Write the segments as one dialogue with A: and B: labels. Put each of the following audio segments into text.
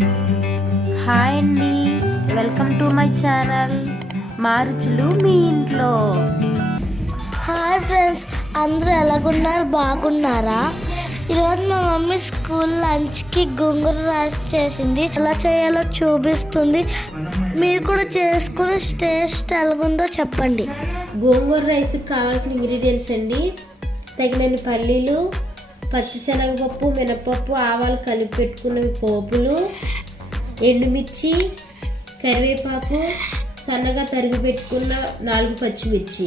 A: Hi అండి. Welcome to my channel. మా రుచులు మీ ఇంట్లో.
B: హాయ్ ఫ్రెండ్స్ అందరూ ఎలాగున్నారు? బాగున్నారా? ఈరోజు మా మమ్మీ స్కూల్ లంచ్కి గోంగూర రైస్ చేసింది. ఎలా చేయాలో చూపిస్తుంది. మీరు కూడా చేసుకుని టేస్ట్ ఎలాగుందో చెప్పండి.
A: గోంగూర రైస్కి కావాల్సిన ఇంగ్రీడియంట్స్ అండి. తగినన్ని పల్లీలు పచ్చిశనగపప్పు మినపప్పు ఆవాలు కలిపి పెట్టుకున్నవి పోపులు ఎండుమిర్చి కరివేపాకు సన్నగా తరిగి పెట్టుకున్న నాలుగు పచ్చిమిర్చి.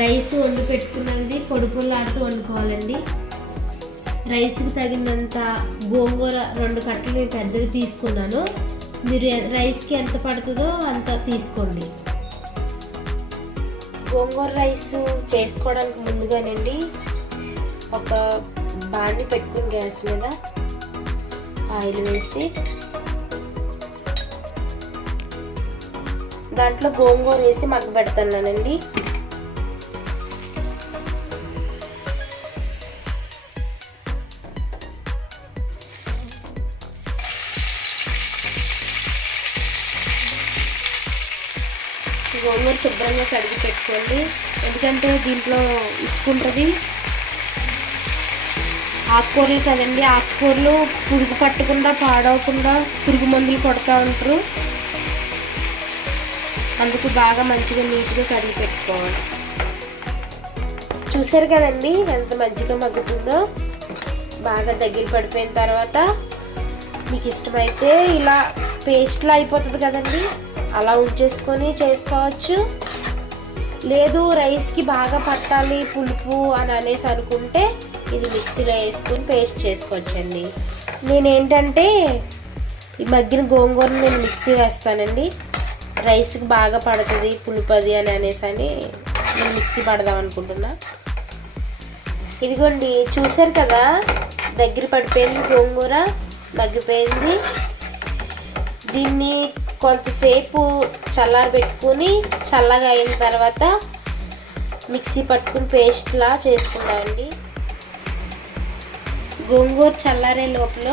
A: రైస్ వండి పెట్టుకున్నది పొడి పొల్లాడుతూ వండుకోవాలండి. రైస్కి తగినంత గోంగూర రెండు కట్టలు నేను పెద్దవి తీసుకున్నాను. మీరు రైస్కి ఎంత పడుతుందో అంత తీసుకోండి. గోంగూర రైస్ చేసుకోవడానికి ముందుగానండి ఒక బాండి పెట్టుకుని గ్యాస్ మీద ఆయిల్ వేసి దాంట్లో గోంగూర వేసి మగ్గ పెడుతున్నానండి గోంగూర శుభ్రంగా కడిగి పెట్టుకోండి. ఎందుకంటే దీంట్లో ఇసుకుంటుంది. ఆకుకూరలు కదండి ఆకుకూరలు పురుగు పట్టకుండా పాడవకుండా పురుగు మందులు కొడతా ఉంటారు. అందుకు బాగా మంచిగా నీట్గా కడిగి పెట్టుకోవాలి. చూసారు కదండి ఎంత మంచిగా మగ్గుతుందో. బాగా దగ్గర పడిపోయిన తర్వాత మీకు ఇష్టమైతే ఇలా పేస్ట్లో అయిపోతుంది కదండి అలా ఉంచేసుకొని చేసుకోవచ్చు. లేదు రైస్కి బాగా పట్టాలి పులుపు అని అనేసి అనుకుంటే ఇది మిక్సీలో వేసుకుని పేస్ట్ చేసుకోవచ్చండి. నేనేంటంటే ఈ మగ్గిన గోంగూరను నేను మిక్సీ వేస్తానండి. రైస్కి బాగా పడుతుంది పులిపది అని అనేసి అని నేను మిక్సీ పడదాం అనుకుంటున్నా. ఇదిగోండి చూశారు కదా? దగ్గర పడిపోయింది గోంగూర మగ్గిపోయింది. దీన్ని కొంతసేపు చల్లారబెట్టుకుని చల్లగా అయిన తర్వాత మిక్సీ పట్టుకుని పేస్ట్లా చేసుకుందామండి. గోంగూర చల్లారే లోపల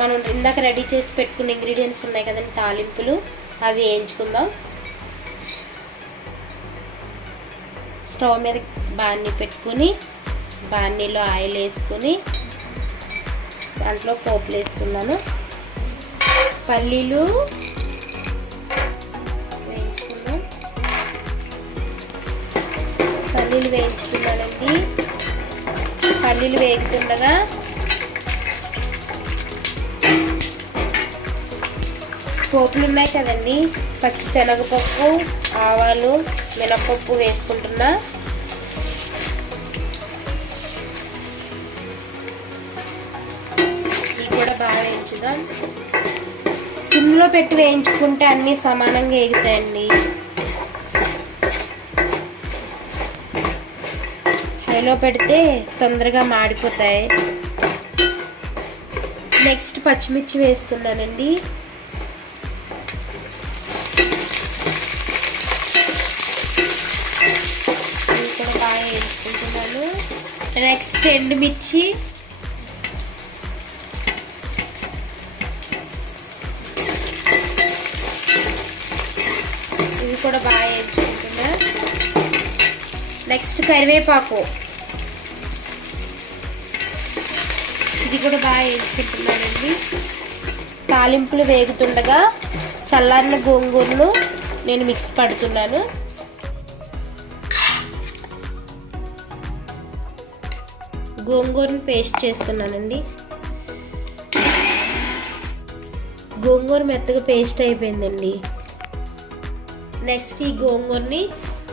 A: మనం ఇందాక రెడీ చేసి పెట్టుకున్న ఇంగ్రీడియంట్స్ ఉన్నాయి కదండి తాలింపులు అవి వేయించుకుందాం. స్టవ్ మీద బాణీ పెట్టుకుని బాణీలో ఆయిల్ వేసుకుని దాంట్లో పోపులు వేస్తున్నాను. పల్లీలు వేయించుకుందాం. పల్లీలు వేయించుకున్నానండి. పల్లీలు వేగుతుండగా పోపులు ఉన్నాయి కదండి. పచ్చి శనగపప్పు ఆవాలు మినపప్పు వేసుకుంటున్నా. ఇవి కూడా బాగా వేయించుదాం. సిమ్లో పెట్టి వేయించుకుంటే అన్నీ సమానంగా వేగుతాయండి హైలో పెడితే తొందరగా మాడిపోతాయి. నెక్స్ట్ పచ్చిమిర్చి వేస్తున్నానండి. ఇవి కూడా బాగా వేసుకుంటున్నాను. నెక్స్ట్ ఎండుమిర్చి. ఇవి కూడా బాగా వేసుకుంటున్నా. నెక్స్ట్ కరివేపాకు. ఇది కూడా బాగా వేసుకుంటున్నానండి. తాలింపులు వేగుతుండగా చల్లారిన గోంగూరను నేను మిక్స్ పడుతున్నాను. గోంగూరను పేస్ట్ చేస్తున్నానండి. గోంగూర మెత్తగా పేస్ట్ అయిపోయిందండి. నెక్స్ట్ ఈ గోంగూరని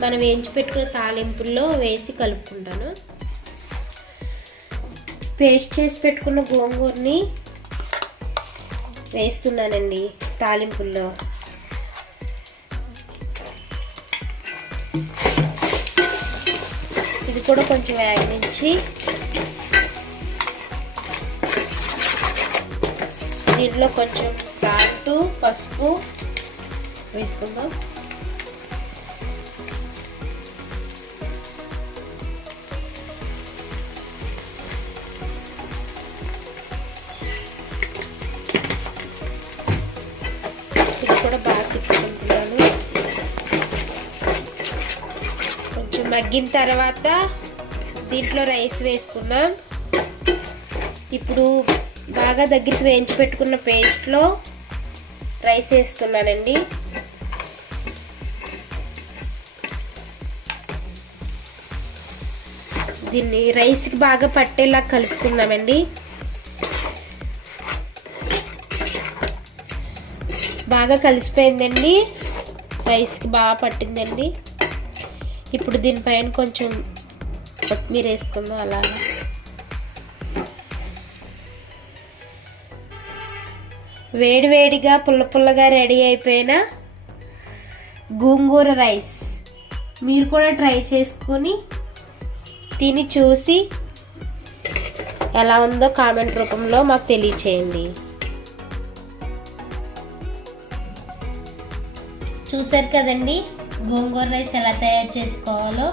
A: మనం వేయించి పెట్టుకున్న తాలింపుల్లో వేసి కలుపుకుంటాను. పేస్ట్ చేసి పెట్టుకున్న గోంగూరని వేస్తున్నానండి తాలింపుల్లో. ఇది కూడా కొంచెం వేగనించి దీంట్లో కొంచెం సాల్ట్ పసుపు వేసుకుందాం. మగ్గిన తర్వాత దీంట్లో రైస్ వేసుకున్నాం ఇప్పుడు బాగా దగ్గరికి వేయించి పెట్టుకున్న పేస్ట్లో రైస్ వేస్తున్నానండి. దీన్ని రైస్కి బాగా పట్టేలా కలుపుకుందామండి. బాగా కలిసిపోయిందండి. రైస్కి బాగా పట్టిందండి. ఇప్పుడు దీనిపైన కొంచెం కొత్తిమీర వేసుకుందాం అలాగా వేడి వేడిగా పుల్ల పుల్లగా రెడీ అయిపోయిన గోంగూర రైస్. మీరు కూడా ట్రై చేసుకుని తిని చూసి ఎలా ఉందో కామెంట్ రూపంలో మాకు తెలియచేయండి. చూసారు కదండి? గోంగూర రైస్ ఎలా తయారు చేసుకోవాలో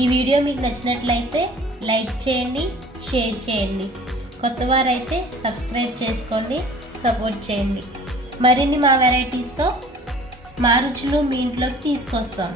A: ఈ వీడియో మీకు నచ్చినట్లయితే లైక్ చేయండి షేర్ చేయండి. కొత్త వారైతే సబ్స్క్రైబ్ చేసుకోండి సపోర్ట్ చేయండి. మరిన్ని మా వెరైటీస్తో మా రుచులు మీ ఇంట్లోకి తీసుకొస్తాం.